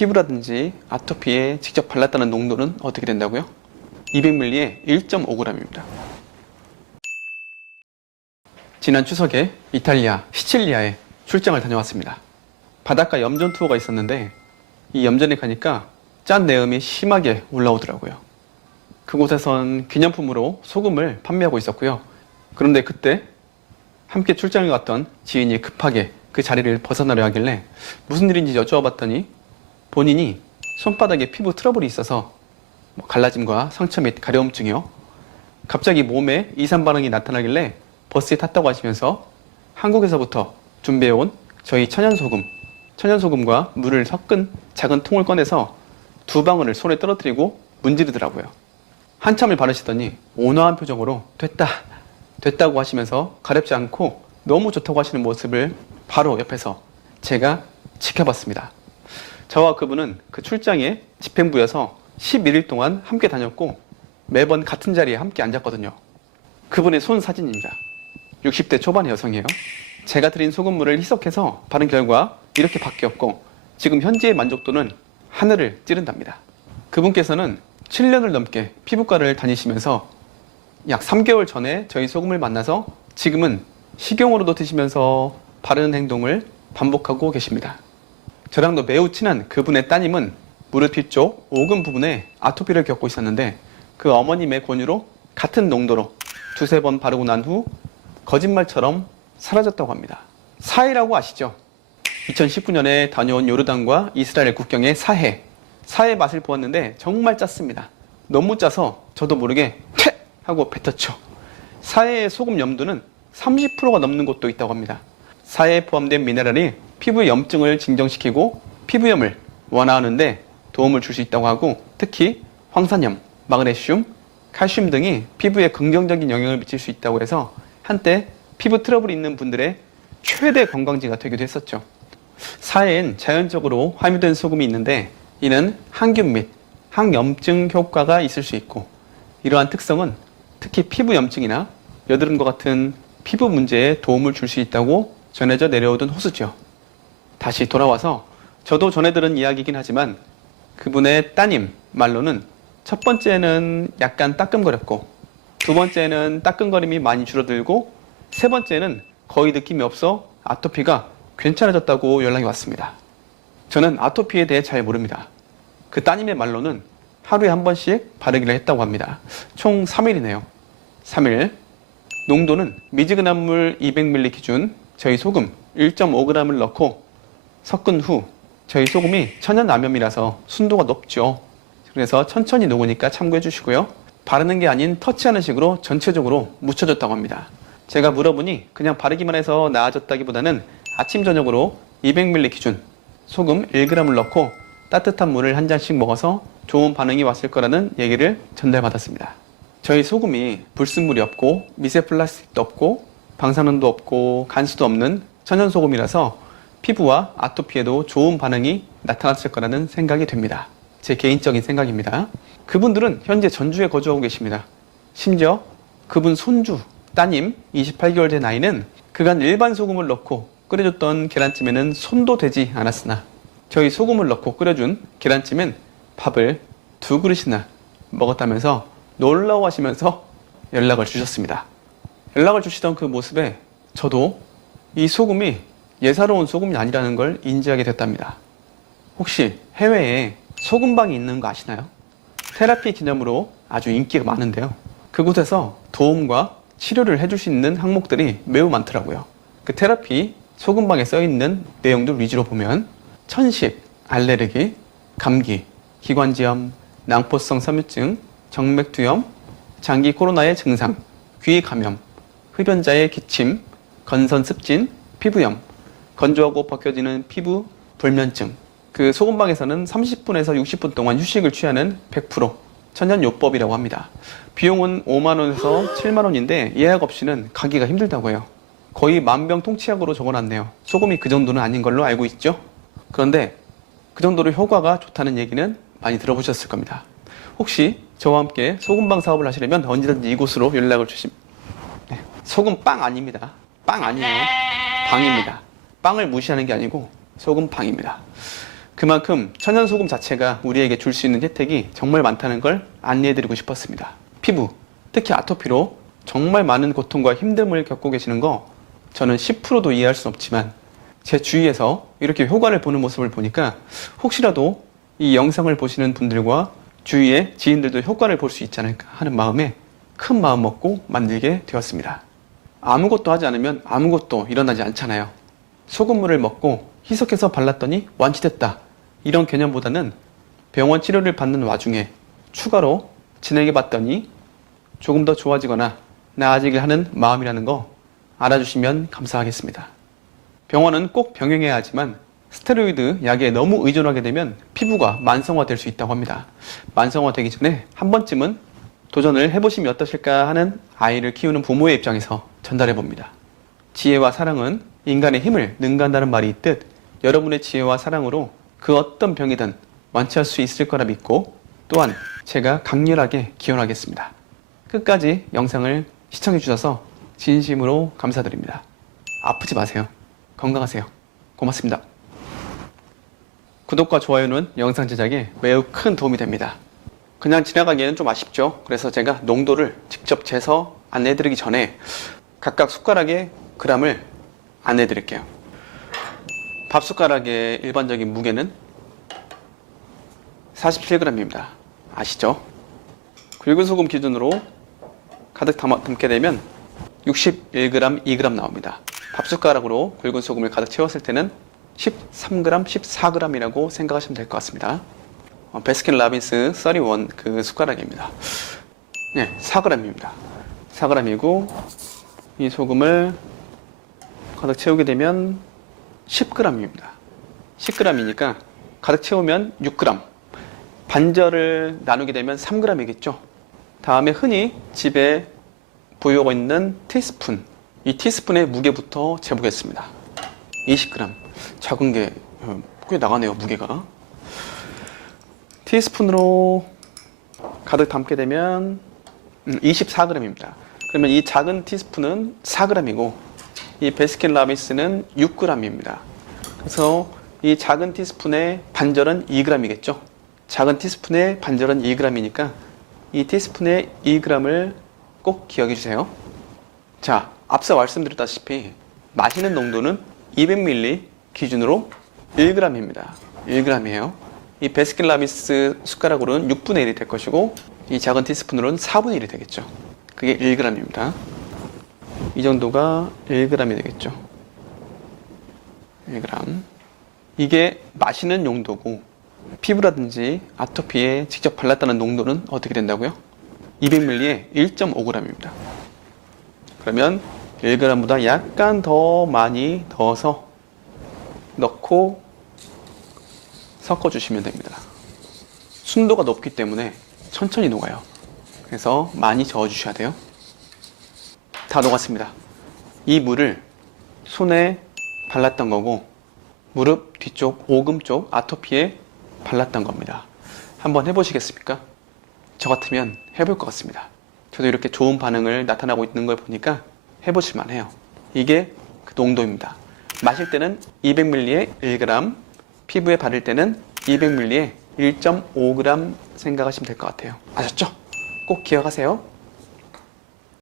피부라든지 아토피에 직접 발랐다는 농도는 어떻게 된다고요? 200ml에 1.5g입니다. 지난 추석에 이탈리아 시칠리아에 출장을 다녀왔습니다. 바닷가 염전 투어가 있었는데 이 염전에 가니까 짠 내음이 심하게 올라오더라고요. 그곳에선 기념품으로 소금을 판매하고 있었고요. 그런데 그때 함께 출장을 갔던 지인이 급하게 그 자리를 벗어나려 하길래 무슨 일인지 여쭈어봤더니 본인이 손바닥에 피부 트러블이 있어서 갈라짐과 상처 및 가려움증이요. 갑자기 몸에 이상 반응이 나타나길래 버스에 탔다고 하시면서 한국에서부터 준비해온 저희 천연소금과 물을 섞은 작은 통을 꺼내서 2방울을 손에 떨어뜨리고 문지르더라고요. 한참을 바르시더니 온화한 표정으로 됐다고 하시면서 가렵지 않고 너무 좋다고 하시는 모습을 바로 옆에서 제가 지켜봤습니다. 저와 그분은 그 출장에 집행부여서 11일 동안 함께 다녔고 매번 같은 자리에 함께 앉았거든요. 그분의 손 사진입니다. 60대 초반의 여성이에요. 제가 드린 소금물을 희석해서 바른 결과 이렇게 바뀌었고 지금 현재의 만족도는 하늘을 찌른답니다. 그분께서는 7년을 넘게 피부과를 다니시면서 약 3개월 전에 저희 소금을 만나서 지금은 식용으로도 드시면서 바르는 행동을 반복하고 계십니다. 저랑도 매우 친한 그분의 따님은 무릎 뒤쪽 오금 부분에 아토피를 겪고 있었는데 그 어머님의 권유로 같은 농도로 2-3번 바르고 난 후 거짓말처럼 사라졌다고 합니다. 사해라고 아시죠? 2019년에 다녀온 요르단과 이스라엘 국경의 사해 맛을 보았는데 정말 짰습니다. 너무 짜서 저도 모르게 퇴! 하고 뱉었죠. 사해의 소금 염도는 30%가 넘는 곳도 있다고 합니다. 사해에 포함된 미네랄이 피부 염증을 진정시키고 피부염을 완화하는데 도움을 줄 수 있다고 하고 특히 황산염, 마그네슘, 칼슘 등이 피부에 긍정적인 영향을 미칠 수 있다고 해서 한때 피부 트러블이 있는 분들의 최대 관광지가 되기도 했었죠. 사해엔 자연적으로 함유된 소금이 있는데 이는 항균 및 항염증 효과가 있을 수 있고 이러한 특성은 특히 피부 염증이나 여드름과 같은 피부 문제에 도움을 줄 수 있다고 전해져 내려오던 호수죠. 다시 돌아와서 저도 전해 들은 이야기이긴 하지만 그분의 따님 말로는 첫 번째는 약간 따끔거렸고 두 번째는 따끔거림이 많이 줄어들고 세 번째는 거의 느낌이 없어 아토피가 괜찮아졌다고 연락이 왔습니다. 저는 아토피에 대해 잘 모릅니다. 그 따님의 말로는 하루에 한 번씩 바르기를 했다고 합니다. 총 3일이네요. 3일. 농도는 미지근한 물 200ml 기준 저희 소금 1.5g을 넣고 섞은 후 저희 소금이 천연 암염이라서 순도가 높죠. 그래서 천천히 녹으니까 참고해 주시고요. 바르는 게 아닌 터치하는 식으로 전체적으로 묻혀줬다고 합니다. 제가 물어보니 그냥 바르기만 해서 나아졌다기보다는 아침 저녁으로 200ml 기준 소금 1g을 넣고 따뜻한 물을 한 잔씩 먹어서 좋은 반응이 왔을 거라는 얘기를 전달받았습니다. 저희 소금이 불순물이 없고 미세 플라스틱도 없고 방사능도 없고 간수도 없는 천연소금이라서 피부와 아토피에도 좋은 반응이 나타났을 거라는 생각이 됩니다. 제 개인적인 생각입니다. 그분들은 현재 전주에 거주하고 계십니다. 심지어 그분 손주, 따님 28개월 된 아이는 그간 일반 소금을 넣고 끓여줬던 계란찜에는 손도 대지 않았으나 저희 소금을 넣고 끓여준 계란찜엔 밥을 2그릇이나 먹었다면서 놀라워하시면서 연락을 주셨습니다. 연락을 주시던 그 모습에 저도 이 소금이 예사로운 소금이 아니라는 걸 인지하게 됐답니다. 혹시 해외에 소금방이 있는 거 아시나요? 테라피 기념으로 아주 인기가 많은데요. 그곳에서 도움과 치료를 해줄 수 있는 항목들이 매우 많더라고요. 그 테라피 소금방에 써있는 내용들 위주로 보면 천식, 알레르기, 감기, 기관지염, 낭포성 섬유증, 정맥투염, 장기 코로나의 증상, 귀 감염, 흡연자의 기침, 건선습진, 피부염, 건조하고 벗겨지는 피부 불면증. 그 소금방에서는 30분에서 60분 동안 휴식을 취하는 100% 천연요법이라고 합니다. 비용은 5만원에서 7만원인데 예약 없이는 가기가 힘들다고 해요. 거의 만병통치약으로 적어놨네요. 소금이 그 정도는 아닌 걸로 알고 있죠. 그런데 그 정도로 효과가 좋다는 얘기는 많이 들어보셨을 겁니다. 혹시 저와 함께 소금방 사업을 하시려면 언제든지 이곳으로 연락을 주시면 소금빵 아닙니다. 빵 아니에요. 방입니다. 빵을 무시하는 게 아니고 소금방입니다. 그만큼 천연소금 자체가 우리에게 줄 수 있는 혜택이 정말 많다는 걸 안내해드리고 싶었습니다. 피부, 특히 아토피로 정말 많은 고통과 힘듦을 겪고 계시는 거 저는 10%도 이해할 수는 없지만 제 주위에서 이렇게 효과를 보는 모습을 보니까 혹시라도 이 영상을 보시는 분들과 주위의 지인들도 효과를 볼 수 있지 않을까 하는 마음에 큰 마음 먹고 만들게 되었습니다. 아무것도 하지 않으면 아무것도 일어나지 않잖아요. 소금물을 먹고 희석해서 발랐더니 완치됐다. 이런 개념보다는 병원 치료를 받는 와중에 추가로 진행해 봤더니 조금 더 좋아지거나 나아지길 하는 마음이라는 거 알아주시면 감사하겠습니다. 병원은 꼭 병행해야 하지만 스테로이드 약에 너무 의존하게 되면 피부가 만성화될 수 있다고 합니다. 만성화되기 전에 한 번쯤은 도전을 해보시면 어떠실까 하는 아이를 키우는 부모의 입장에서 전달해 봅니다. 지혜와 사랑은 인간의 힘을 능가한다는 말이 있듯 여러분의 지혜와 사랑으로 그 어떤 병이든 완치할 수 있을 거라 믿고 또한 제가 강렬하게 기원하겠습니다. 끝까지 영상을 시청해 주셔서 진심으로 감사드립니다. 아프지 마세요. 건강하세요. 고맙습니다. 구독과 좋아요는 영상 제작에 매우 큰 도움이 됩니다. 그냥 지나가기에는 좀 아쉽죠. 그래서 제가 농도를 직접 재서 안내해드리기 전에 각각 숟가락의 그램을 안내해드릴게요. 밥 숟가락의 일반적인 무게는 47g입니다. 아시죠? 굵은 소금 기준으로 가득 담게 되면 61g, 2g 나옵니다. 밥 숟가락으로 굵은 소금을 가득 채웠을 때는 13g, 14g이라고 생각하시면 될 것 같습니다. 베스킨라빈스 31 그 숟가락입니다. 네, 4g입니다. 4g이고 이 소금을 가득 채우게 되면 10g입니다. 10g이니까 가득 채우면 6g. 반절을 나누게 되면 3g이겠죠. 다음에 흔히 집에 보유하고 있는 티스푼. 이 티스푼의 무게부터 재보겠습니다. 20g. 작은 게 꽤 나가네요, 무게가. 티스푼으로 가득 담게 되면 24g입니다. 그러면 이 작은 티스푼은 4g이고 이 베스킨라빈스는 6g입니다. 그래서 이 작은 티스푼의 반절은 2g이겠죠. 작은 티스푼의 반절은 2g이니까 이 티스푼의 2g을 꼭 기억해 주세요. 자, 앞서 말씀드렸다시피 마시는 농도는 200ml 기준으로 1g입니다. 1g이에요. 이 베스킨라빈스 숟가락으로는 6분의 1이 될 것이고 이 작은 티스푼으로는 4분의 1이 되겠죠. 그게 1g입니다. 이 정도가 1g이 되겠죠. 1g. 이게 마시는 용도고 피부라든지 아토피에 직접 발랐다는 농도는 어떻게 된다고요? 200ml에 1.5g입니다. 그러면 1g보다 약간 더 많이 넣어서 넣고 섞어주시면 됩니다. 순도가 높기 때문에 천천히 녹아요. 그래서 많이 저어주셔야 돼요. 다 녹았습니다. 이 물을 손에 발랐던 거고 무릎 뒤쪽, 오금 쪽 아토피에 발랐던 겁니다. 한번 해보시겠습니까? 저 같으면 해볼 것 같습니다. 저도 이렇게 좋은 반응을 나타나고 있는 걸 보니까 해보실만 해요. 이게 그 농도입니다. 마실 때는 200ml에 1g, 피부에 바를 때는 200ml에 1.5g 생각하시면 될 것 같아요. 아셨죠? 꼭 기억하세요.